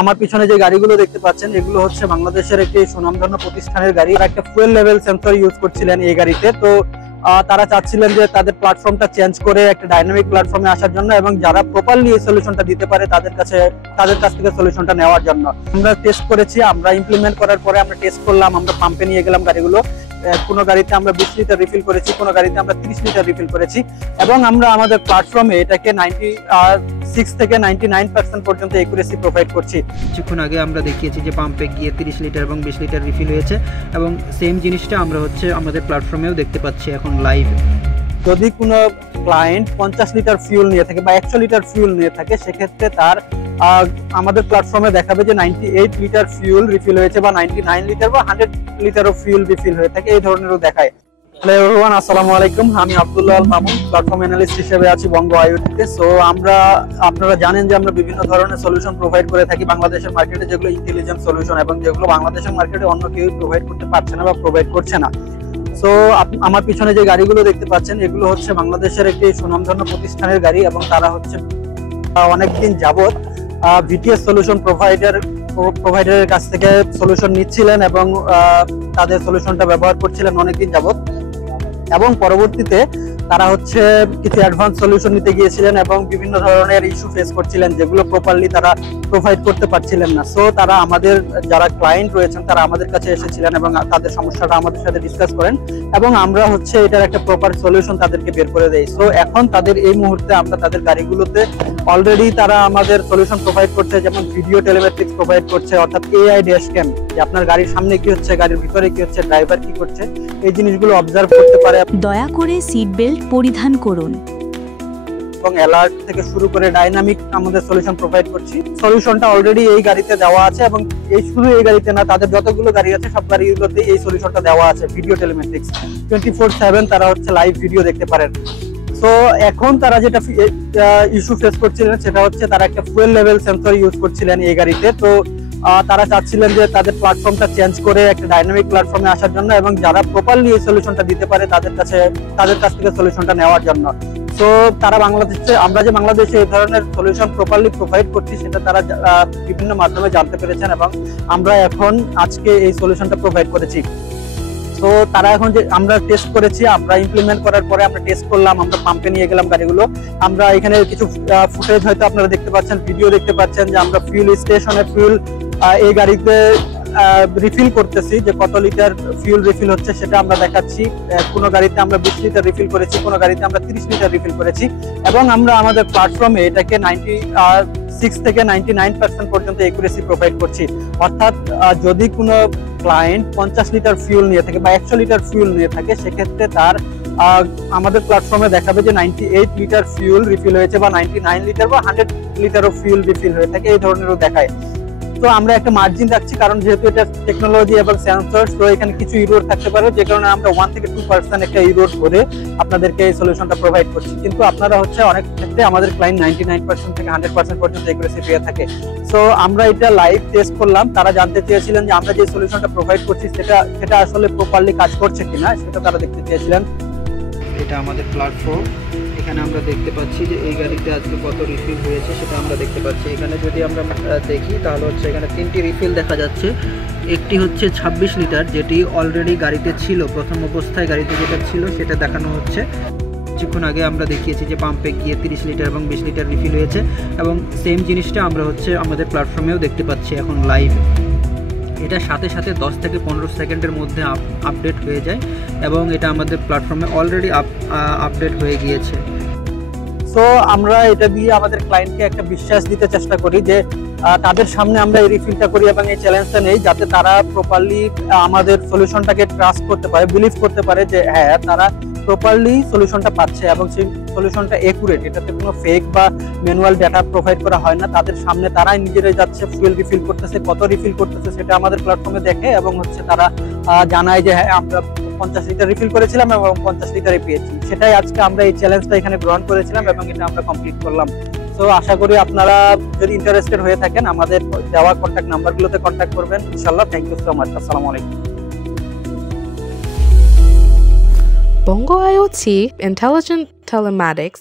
আমার পিছনে যে গাড়িগুলো দেখতে পাচ্ছেন এগুলো হচ্ছে বাংলাদেশের একটি সুনামধন্য প্রতিষ্ঠানের গাড়ি। তারা একটা ফুয়েল লেভেল সেন্সর ইউজ করছিলেন এই গাড়িতে। তো তারা চাচ্ছিলেন যে তাদের প্ল্যাটফর্মটা চেঞ্জ করে একটা ডাইনামিক প্ল্যাটফর্মে আসার জন্য এবং যারা প্রপারলি এই সলিউশনটা দিতে পারে তাদের কাছ থেকে সলিউশনটা নেওয়ার জন্য। আমরা টেস্ট করেছি, আমরা ইমপ্লিমেন্ট করার পরে আমরা টেস্ট করলাম, আমরা পাম্পে নিয়ে গেলাম গাড়িগুলো। কোনো গাড়িতে আমরা 20 লিটার রিফিল করেছি, কোনো গাড়িতে আমরা 30 লিটার রিফিল করেছি এবং আমরা আমাদের প্ল্যাটফর্মে এটাকে 96 থেকে 99% পর্যন্ত একুরেসি প্রোভাইড করছি। কিছুক্ষণ আগে আমরা দেখিয়েছি যে পাম্পে গিয়ে 30 লিটার এবং 20 লিটার রিফিল হয়েছে এবং সেম জিনিসটা আমরা আমাদের প্ল্যাটফর্মেও দেখতে পাচ্ছি এখন লাইভ। যদি কোনো ক্লায়েন্ট 50 লিটার ফিউল নিয়ে থাকে বা 100 লিটার ফিউল নিয়ে থাকে, সেক্ষেত্রে তার আমাদের প্ল্যাটফর্মে দেখাবে যে 98 লিটার ফিউল রিফিল হয়েছে বা 99 লিটার বা 100 লিটারও ফিউল রিফিল হয়ে থাকে, এই ধরনেরও দেখায়। হ্যালো এভরিওয়ান, আসসালামু আলাইকুম। আমি আব্দুল্লাহ আল মামুন, প্ল্যাটফর্ম অ্যানালিস্ট হিসেবে আছি বঙ্গ আইওটিতে। সো আপনারা জানেন যে আমরা বিভিন্ন ধরনের সলিউশন প্রোভাইড করে থাকি বাংলাদেশের মার্কেটে, যেগুলো ইন্টেলিজেন্ট সলিউশন এবং যেগুলো বাংলাদেশের মার্কেটে অন্য কেউ প্রোভাইড করতে পারছে না বা প্রোভাইড করছে না। সো আমার পিছনে যে গাড়িগুলো দেখতে পাচ্ছেন এগুলো হচ্ছে বাংলাদেশের একটি সুনামধন্য প্রতিষ্ঠানের গাড়ি এবং তারা হচ্ছে অনেকদিন যাবত ভিটিএস সলিউশন প্রোভাইডারের কাছ থেকে সলিউশন নিচ্ছিলেন এবং তাদের সলিউশনটা ব্যবহার করছিলেন অনেকদিন যাবত এবং পরবর্তীতে তারা হচ্ছে কিছু অ্যাডভান্স সলিউশন নিতে গিয়েছিলেন এবং বিভিন্ন ধরনের ইস্যু ফেস করছিলেন যেগুলো প্রপারলি তারা প্রোভাইড করতে পারছিলেন না। সো তারা আমাদের যারা ক্লায়েন্ট রয়েছেন তারা আমাদের কাছে এসেছিলেন এবং তাদের সমস্যাটা আমাদের সাথে ডিসকাস করেন এবং আমরা হচ্ছে এটার একটা প্রপার সলিউশন তাদেরকে বের করে দেই। সো এখন তাদের এই মুহূর্তে আমরা তাদের গাড়িগুলোতে অলরেডি তারা আমাদের সলিউশন প্রোভাইড করছে, যেমন ভিডিও টেলিমেট্রিক্স প্রোভাইড করছে, অর্থাৎ এআই ড্যাশ ক্যাম, যে আপনার গাড়ির সামনে কি হচ্ছে, গাড়ির ভিতরে কি হচ্ছে, ড্রাইভার কি করছে, এই জিনিসগুলো অবজার্ভ করতে পারে। দয়া করে সিট বেল্ট পরিধান করুন এবং অ্যালার্ট থেকে শুরু করে ডাইনামিক আমাদের সলিউশন প্রোভাইড করছি। সলিউশনটা অলরেডি এই গাড়িতে দেওয়া আছে এবং শুধু এই গাড়িতে না, তাদের যতগুলো গাড়ি আছে সব গাড়িগুলোতে এই সলিউশনটা দেওয়া আছে। ভিডিও টেলিমেট্রিক্স 24/7 তারা হচ্ছে লাইভ ভিডিও দেখতে পারেন। তো এখন তারা যেটা ইস্যু ফেস করছিলেন সেটা হচ্ছে তারা একটা ফুয়েল লেভেল সেন্সর ইউজ করছিলেন এই গাড়িতে। তো তারা চাচ্ছিলেন যে তাদের প্ল্যাটফর্মটা চেঞ্জ করে একটা ডাইনামিক প্ল্যাটফর্মে আসার জন্য এবং যারা প্রপারলি এই সলিউশনটা দিতে পারে তাদের কাছ থেকে সলিউশনটা নেওয়ার জন্য। তো তারা আমরা যে বাংলাদেশে এই ধরনের সলিউশন প্রপারলি প্রোভাইড করছি সেটা তারা বিভিন্ন মাধ্যমে জানতে পেরেছেন এবং আমরা এখন আজকে এই সলিউশনটা প্রোভাইড করেছি। তো তারা এখন যে আমরা টেস্ট করেছি, আমরা ইমপ্লিমেন্ট করার পরে আমরা টেস্ট করলাম, আমরা পাম্পে নিয়ে গেলাম গাড়িগুলো। আমরা এখানে কিছু ফুটেজ হয়তো আপনারা দেখতে পাচ্ছেন, ভিডিও দেখতে পাচ্ছেন যে আমরা ফিউল স্টেশনে ফিউল এই গাড়িতে রিফিল করতেছি, যে কত লিটার ফিউল রিফিল হচ্ছে সেটা আমরা দেখাচ্ছি। কোনো গাড়িতে আমরা 20 লিটার রিফিল করেছি, কোনো গাড়িতে আমরা 30 লিটার রিফিল করেছি এবং আমরা আমাদের প্ল্যাটফর্মে এটাকে 96 থেকে 99% পর্যন্ত একুরেসি প্রোভাইড করছি। অর্থাৎ যদি কোনো ক্লায়েন্ট 50 লিটার ফিউল নিয়ে থাকে বা 100 লিটার ফিউল নিয়ে থাকে, সেক্ষেত্রে তার আমাদের প্ল্যাটফর্মে দেখাবে যে 98 লিটার ফিউল রিফিল হয়েছে বা 99 লিটার বা 100 লিটারও ফিউল রিফিল হয়ে থাকে, এই ধরনেরও দেখায়। তো আমরা একটা মার্জিন রাখছি, কারণ যেহেতু এটা টেকনোলজি এবং সেন্সর, তো এখানে কিছু ইরোর থাকতে পারে, যে কারণে আমরা 1 থেকে 2% একটা ইরোর করে আপনাদেরকে এই সলিউশনটা প্রোভাইড করছি। কিন্তু আপনারা হচ্ছে অনেক ক্ষেত্রে আমাদের ক্লায়েন্ট 99% থেকে 100% পর্যন্ত একুরেসি পেয়ে থাকে। সো আমরা এটা লাইভ টেস্ট করলাম। তারা জানতে চেয়েছিলেন যে আমরা যে সলিউশনটা প্রোভাইড করছি সেটা আসলে প্রপারলি কাজ করছে কিনা, সেটা তারা দেখতে চেয়েছিলেন। এটা আমাদের প্ল্যাটফর্ম, এখানে আমরা দেখতে পাচ্ছি যে এই গাড়িতে আজকে কত রিফিল হয়েছে সেটা আমরা দেখতে পাচ্ছি। এখানে যদি আমরা দেখি তাহলে হচ্ছে এখানে 3টি রিফিল দেখা যাচ্ছে। একটি হচ্ছে 26 লিটার, যেটি অলরেডি গাড়িতে ছিল, প্রথম অবস্থায় গাড়িতে যেটা ছিল সেটা দেখানো হচ্ছে। কিছুক্ষণ আগে আমরা দেখিয়েছি যে পাম্পে গিয়ে 30 লিটার এবং 20 লিটার রিফিল হয়েছে এবং সেম জিনিসটা আমরা আমাদের প্ল্যাটফর্মেও দেখতে পাচ্ছি এখন লাইভ। এটা সাথে সাথে 10 থেকে 15 সেকেন্ডের মধ্যে আপডেট হয়ে যায় এবং এটা আমাদের প্ল্যাটফর্মে অলরেডি আপডেট হয়ে গিয়েছে। সো আমরা এটা দিয়ে আমাদের ক্লায়েন্টকে একটা বিশ্বাস দিতে চেষ্টা করি যে তাদের সামনে আমরা এই রিফিলটা করি এবং এই চ্যালেঞ্জটা নেই, যাতে তারা প্রপারলি আমাদের সলিউশনটাকে ট্রাস্ট করতে পারে, বিলিভ করতে পারে যে হ্যাঁ তারা প্রপারলি সলিউশনটা পাচ্ছে এবং সেই সলিউশনটা একুরেট, এটাতে কোনো ফেক বা ম্যানুয়াল ডেটা প্রোভাইড করা হয় না। তাদের সামনে তারাই নিজেরাই যাচ্ছে, ফুয়েল রিফিল করতেছে, কত রিফিল করতেছে সেটা আমাদের প্ল্যাটফর্মে দেখে এবং হচ্ছে তারা জানায় যে হ্যাঁ আমরা 50 লিটার রিফিল করেছিলাম এবং 50 লিটারে পেয়েছি। সেটাই আজকে আমরা এই চ্যালেঞ্জটা এখানে গ্রহণ করেছিলাম এবং এটা আমরা কমপ্লিট করলাম। সো আশা করি আপনারা যদি ইন্টারেস্টেড হয়ে থাকেন আমাদের দেওয়া কন্ট্যাক্ট নাম্বারগুলোতে কন্ট্যাক্ট করবেন ইনশাআল্লাহ। Thank you so much. আসসালামু আলাইকুম। Bongo IoT Intelligent Telematics